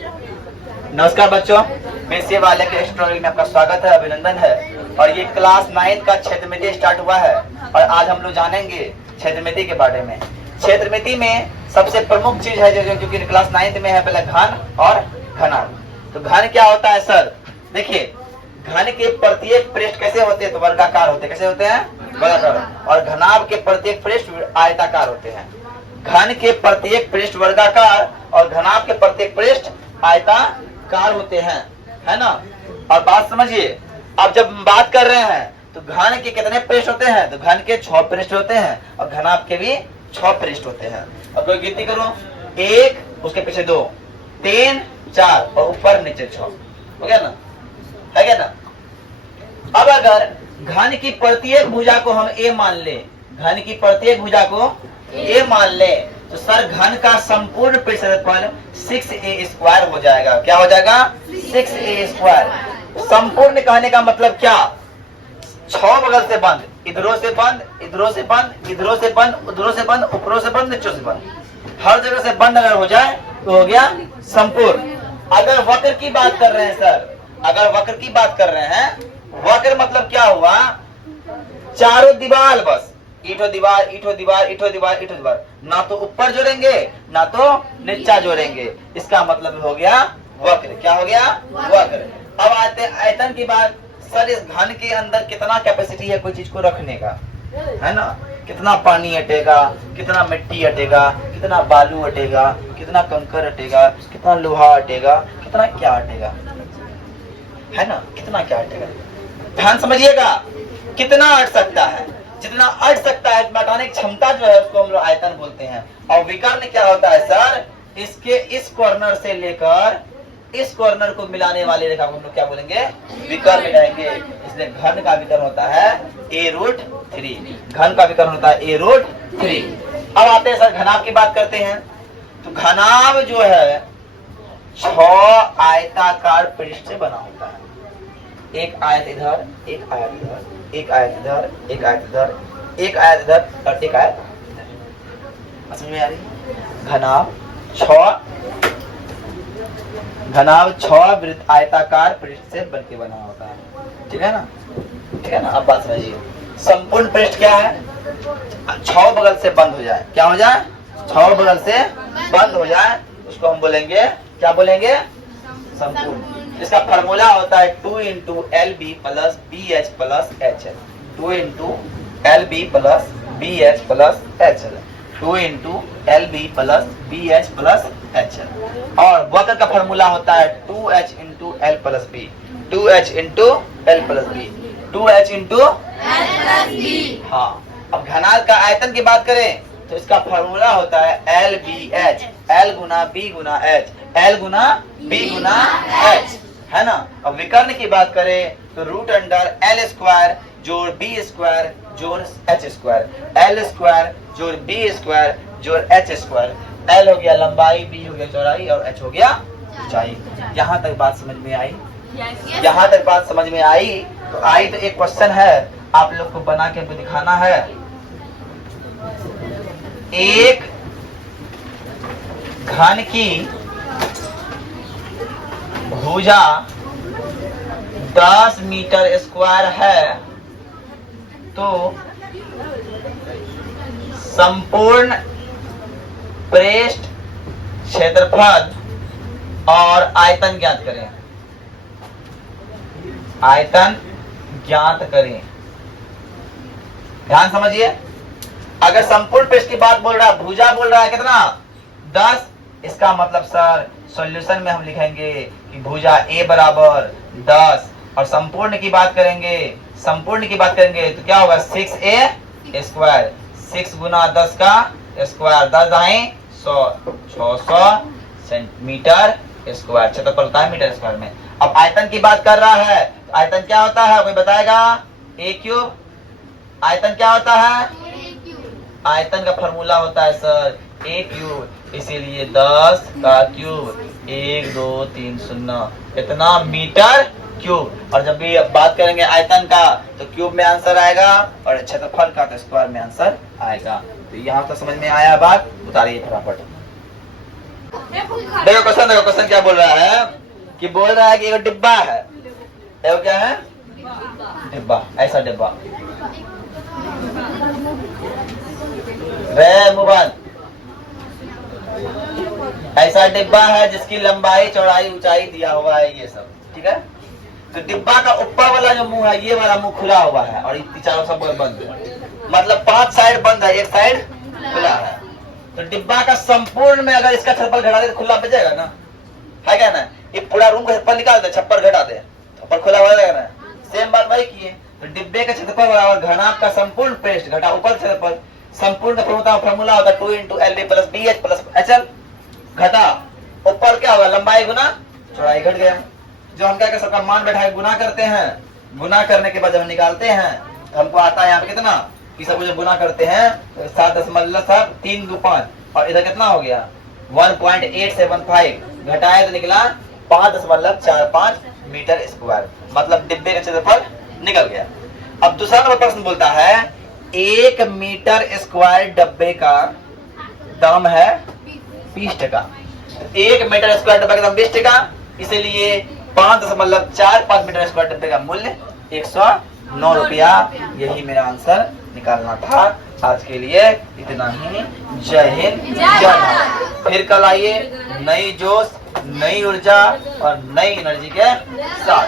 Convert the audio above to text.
नमस्कार बच्चों, मैं सेव वाले के में आपका स्वागत है, अभिनंदन है। और ये क्लास 9 का क्षेत्रमिति स्टार्ट हुआ है और आज हम लोग जानेंगे क्षेत्रमिति के बारे में। क्षेत्रमिति में सबसे प्रमुख चीज है जो कि क्लास 9 में है, पहले घन और घनाभ। तो घन क्या होता है सर? देखिए, घन के प्रत्येक पृष्ठ कैसे होते हैं? तो वर्गाकार होते हैं। कैसे होते हैं? वर्गाकार। और घनाभ के प्रत्येक पृष्ठ आयताकार होते हैं। घन के प्रत्येक पृष्ठ वर्गाकार और घनाभ के प्रत्येक पृष्ठ आयताकार होते हैं, है ना। और बात समझिए, अब जब बात कर रहे हैं तो घन के कितने पृष्ठ होते हैं? तो घन के 6 पृष्ठ होते हैं और घनाभ के भी 6 पृष्ठ होते हैं। अब कोई गिनती करो, 1, उसके पीछे 2, 3, 4 और ऊपर नीचे 6। हो गया ना? है क्या ना? अब अगर घन की प्रत्येक भुजा को हम a मान ले, घन की प्रत्येक भुजा को a मान ले, तो सर घन का संपूर्ण पृष्ठफल 6a² हो जाएगा। क्या हो जाएगा? 6a²। संपूर्ण कहने का मतलब क्या? 6 बगल से बंद, इधरों से बंद, इधरों से बंद, इधरों से बंद, उधरों से बंद, ऊपरों से बंद, नीचों से बंद, हर जगह से बंद अगर हो जाए तो हो गया संपूर्ण। अगर वक्र की बात कर रहे हैं सर, अगर वक्र की बात कर रहे हैं, वक्र मतलब क्या हुआ? चारों दीवार, बस ईंटो दीवार, ईंटो दीवार, ईंटो दीवार, ईंटो दीवार, ना तो ऊपर जोड़ेंगे ना तो नीचा जोड़ेंगे, इसका मतलब हो गया वक्र। क्या हो गया? वक्र। अब आते हैं आयतन की बात। सर इस घन के अंदर कितना कैपेसिटी है कोई चीज को रखने का, है ना? कितना पानी हटेगा, कितना मिट्टी हटेगा, कितना बालू हटेगा, कितना कंकर हटेगा, कितना लोहा हटेगा, कितना क्या हटेगा, है ना? कितना क्या हटेगा, ध्यान समझिएगा। कितना हट सकता है? जितना हट सकता है, हटाने की क्षमता जो है उसको हम लोग आयतन बोलते हैं। और विकर्ण क्या होता है सर? इसके इस कॉर्नर से लेकर इस कॉर्नर को मिलाने वाले रेखा को हम लोग क्या बोलेंगे? विकर्ण मिलाएंगे। इसलिए घन का विकर्ण होता है a√3। घन का विकर्ण होता है a√3। अब आते हैं सर घनाभ की बात करते हैं। तो घनाभ जो है 6 आयताकार पृष्ठ से बना होता है। एक आयत इधर, एक आयत इधर, एक आयत इधर, एक आयत इधर, एक आयत इधर और एक आयत इधर। समझ में आ रही? घनाभ 6 वृत्त आयताकार पृष्ठ से बनके बना होता है। ठीक है ना? ठीक है ना? अब बात समझिए। संपूर्ण पृष्ठ क्या है? 6 बगल से बंद हो जाए। क्या हो जाए? 6 बगल से बंद हो जाए, उसको हम बोलेंगे, क्या बोलेंगे? संपूर्ण। इसका फार्मूला होता है 2 × LB + BH + HL। 2 × LB + BH + HL। 2 × LB + BH + HL। और वक्र का फार्मूला होता है 2H × L + B। 2H × L + B। 2H × L + B। हाँ। अब घनाभ का आयतन की बात करें तो इसका फार्मूला होता है LBH। L × B × H, L × B × H, है ना? अब विकर्ण की बात करें तो √L² जोड़ B² जोड़ H²। L² जोड़ B² जोड़ H²। L हो गया लंबाई, B हो गया चौड़ाई और H हो गया ऊंचाई। यहाँ तक बात समझ में आई? यहाँ तक बात समझ में आई? तो आई तो एक क्वेश्चन है, आप लोग को बना के दिखाना है। एक घन की भुजा 10 मीटर स्क्वायर है, तो संपूर्ण पृष्ठ क्षेत्रफल और आयतन ज्ञात करें। आयतन ज्ञात करें। ध्यान समझिए, अगर संपूर्ण पृष्ठ की बात बोल रहा है, भुजा बोल रहा है कितना? 10, इसका मतलब सर सॉल्यूशन में हम लिखेंगे कि भुजा A = 10 और संपूर्ण की बात करेंगे, संपूर्ण की बात करेंगे तो क्या होगा? 6a²। 6 × 10 का स्क्वायर, 10 × 100, 600 सेंटीमीटर स्क्वायर क्षेत्रफल होता है मीटर स्क्वायर में। अब आयतन की बात कर रहा है तो आयतन क्या होता है? कोई बताएगा? a³। आयतन क्या होता है? आयतन का फॉर्मूला होता है सर a³, इसीलिए 10 का क्यूब 1 2 3 0 इतना मीटर क्यूब। और जब भी बात करेंगे आयतन का तो क्यूब में आंसर आएगा और क्षेत्रफल का तो स्क्वायर में आंसर आएगा। तो यहाँ तो समझ में आया बात? उतारिए फटाफट। देखो क्वेश्चन क्या बोल रहा है कि बोल रहा है कि एक डिब्बा है, ये क्या है? डिब्बा, ऐसा डिब्बा। रे मुबान, ऐसा डिब्बा है जिसकी लंबाई चौड़ाई ऊंचाई दिया हुआ है, ये सब ठीक है। तो डिब्बा का ऊपर वाला जो मुंह है, ये वाला मुंह खुला हुआ है और चारों सब बंद है, मतलब 5 साइड बंद है, एक साइड खुला है। तो डिब्बा का संपूर्ण में अगर इसका छप्पर घटा दे तो खुला बचेगा ना, है क्या ना? ये पूरा रूम का छप्पर निकाल दे, छप्पर घटा दे, छप्पर खुला हो जाएगा ना। सेम बात वही की है। तो डिब्बे का क्षेत्रफल बराबर घनाभ का संपूर्ण पृष्ठ घटा ऊपर क्षेत्रफल। संपूर्ण का फॉर्मूला होता है 2 × LD + BH + HL घटा ऊपर क्या होगा, लंबाई गुना चौड़ाई घट गया। जो हम क्या कर सकते हैं, मान बैठा के गुना करते हैं, गुना करने के बाद जब निकालते हैं तो हमको आता है यहाँ पे कितना, कि सब जब गुना करते हैं 7.325 और इधर कितना हो गया 1.875 घटाए तो निकला 5.45 मीटर स्क्वायर, मतलब डिब्बे का क्षेत्रफल निकल गया। अब दूसरा नंबर प्रश्न बोलता है 1 मीटर स्क्वायर डब्बे का दाम है 20 टका। 1 मीटर स्क्वायर डब्बे का दाम 20 टका, इसीलिए 5.45 मीटर स्क्वायर डब्बे का मूल्य 109 रुपया। यही मेरा आंसर निकालना था। आज के लिए इतना ही। जय हिंद, जय भारत। फिर कल आइए नई जोश, नई ऊर्जा और नई एनर्जी के साथ।